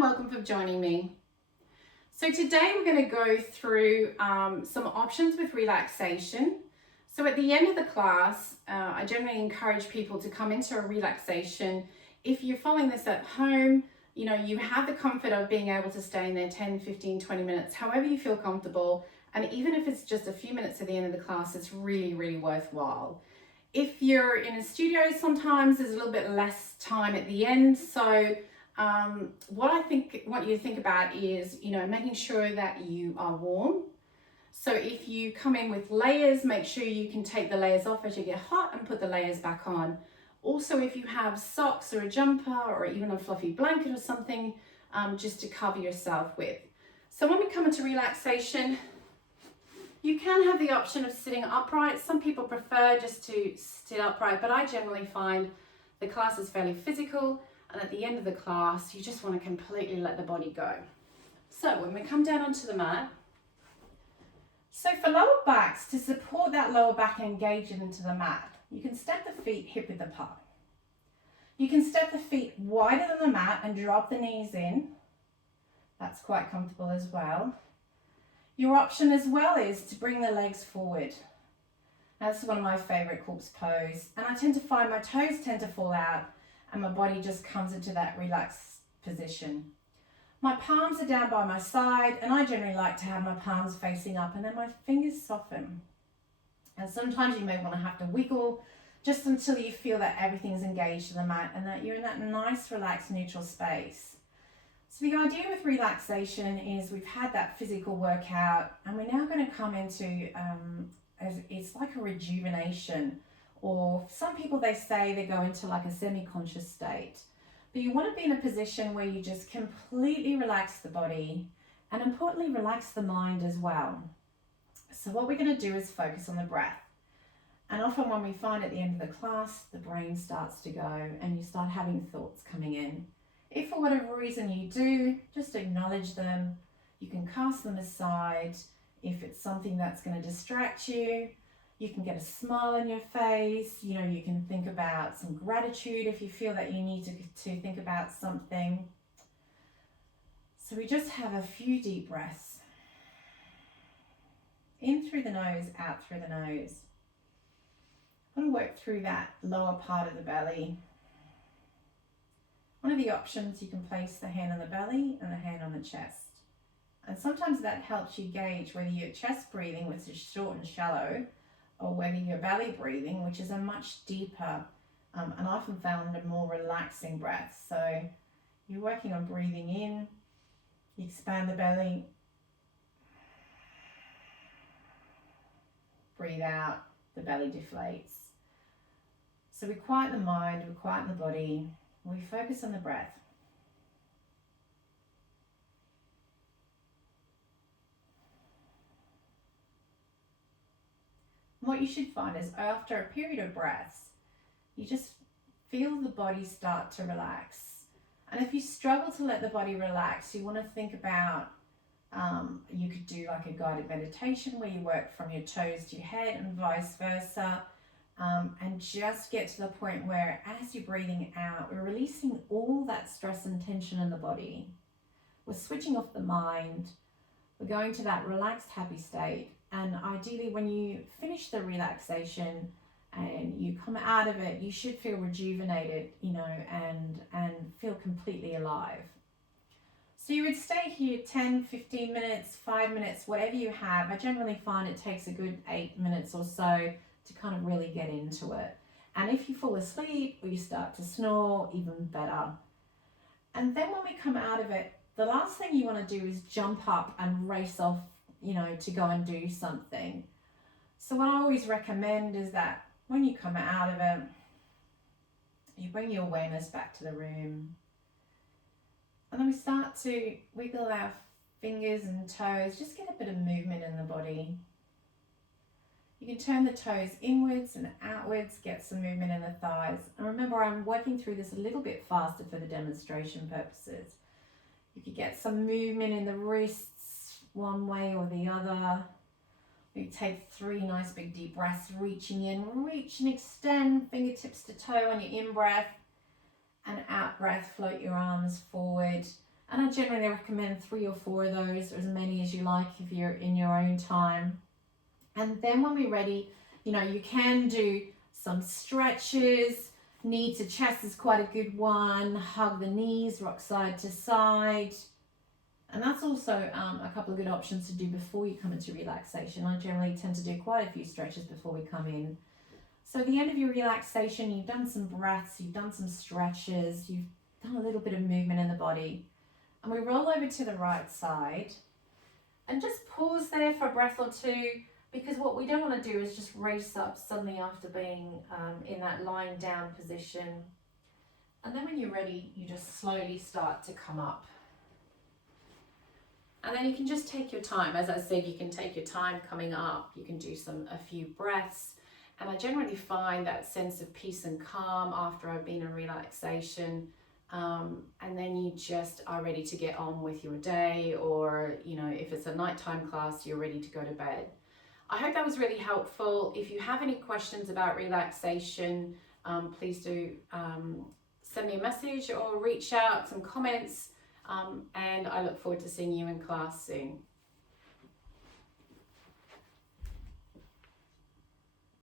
and welcome for joining me. So today we're going to go through some options with relaxation. So at the end of the class, I generally encourage people to come into a relaxation. If you're following this at home, you have the comfort of being able to stay in there 10, 15, 20 minutes, however you feel comfortable. And even if it's just a few minutes at the end of the class, it's really, really worthwhile. If you're in a studio, sometimes there's a little bit less time at the end. So what you think about is, making sure that you are warm. So if you come in with layers, make sure you can take the layers off as you get hot and put the layers back on. Also, if you have socks or a jumper or even a fluffy blanket or something, just to cover yourself with. So when we come into relaxation, you can have the option of sitting upright. Some people prefer just to sit upright, but I generally find the class is fairly physical, and at the end of the class, you just want to completely let the body go. So when we come down onto the mat, so for lower backs, to support that lower back and engage it into the mat, you can step the feet hip width apart. You can step the feet wider than the mat and drop the knees in. That's quite comfortable as well. Your option as well is to bring the legs forward. Now, this is one of my favorite corpse pose, and I tend to find my toes tend to fall out and my body just comes into that relaxed position. My palms are down by my side, and I generally like to have my palms facing up and then my fingers soften. And sometimes you may want to have to wiggle just until you feel that everything's engaged in the mat and that you're in that nice, relaxed, neutral space. So the idea with relaxation is we've had that physical workout and we're now going to come into, it's like a rejuvenation, or some people, they say they go into like a semi-conscious state. But you want to be in a position where you just completely relax the body and importantly, relax the mind as well. So what we're going to do is focus on the breath. And often when we find at the end of the class, the brain starts to go and you start having thoughts coming in. If for whatever reason you do, just acknowledge them. You can cast them aside. If it's something that's going to distract you, you can get a smile on your face. You can think about some gratitude if you feel that you need to think about something. So we just have a few deep breaths. In through the nose, out through the nose. I want to work through that lower part of the belly. One of the options, you can place the hand on the belly and the hand on the chest. And sometimes that helps you gauge whether you're chest breathing, which is short and shallow, or whether you're belly breathing, which is a much deeper and often found a more relaxing breath. So you're working on breathing in, you expand the belly, breathe out, the belly deflates. So we quiet the mind, we quieten the body, we focus on the breath. What you should find is after a period of breaths, you just feel the body start to relax. And if you struggle to let the body relax, you want to think about, you could do like a guided meditation where you work from your toes to your head and vice versa. And just get to the point where as you're breathing out, we're releasing all that stress and tension in the body. We're switching off the mind. We're going to that relaxed, happy state. And ideally, when you finish the relaxation and you come out of it, you should feel rejuvenated, and feel completely alive. So you would stay here 10, 15 minutes, 5 minutes, whatever you have. I generally find it takes a good 8 minutes or so to kind of really get into it. And if you fall asleep or you start to snore, even better. And then when we come out of it, the last thing you want to do is jump up and race off, to go and do something. So what I always recommend is that when you come out of it, you bring your awareness back to the room. And then we start to wiggle our fingers and toes, just get a bit of movement in the body. You can turn the toes inwards and outwards, get some movement in the thighs. And remember, I'm working through this a little bit faster for the demonstration purposes. You could get some movement in the wrists one way or the other. We take 3 nice big deep breaths, reaching in, reach and extend fingertips to toe on your in breath, and out breath, float your arms forward. And I generally recommend 3 or 4 of those, or as many as you like if you're in your own time. And then when we're ready, you know, you can do some stretches. Knee to chest is quite a good one. Hug the knees, rock side to side. And that's also a couple of good options to do before you come into relaxation. I generally tend to do quite a few stretches before we come in. So at the end of your relaxation, you've done some breaths, you've done some stretches, you've done a little bit of movement in the body. And we roll over to the right side and just pause there for a breath or two, because what we don't want to do is just race up suddenly after being in that lying down position. And then when you're ready, you just slowly start to come up. And then you can just take your time. As I said, you can take your time coming up. You can do a few breaths. And I generally find that sense of peace and calm after I've been in relaxation. And then you just are ready to get on with your day, or, you know, if it's a nighttime class, you're ready to go to bed. I hope that was really helpful. If you have any questions about relaxation, please do send me a message or reach out, some comments. And I look forward to seeing you in class soon.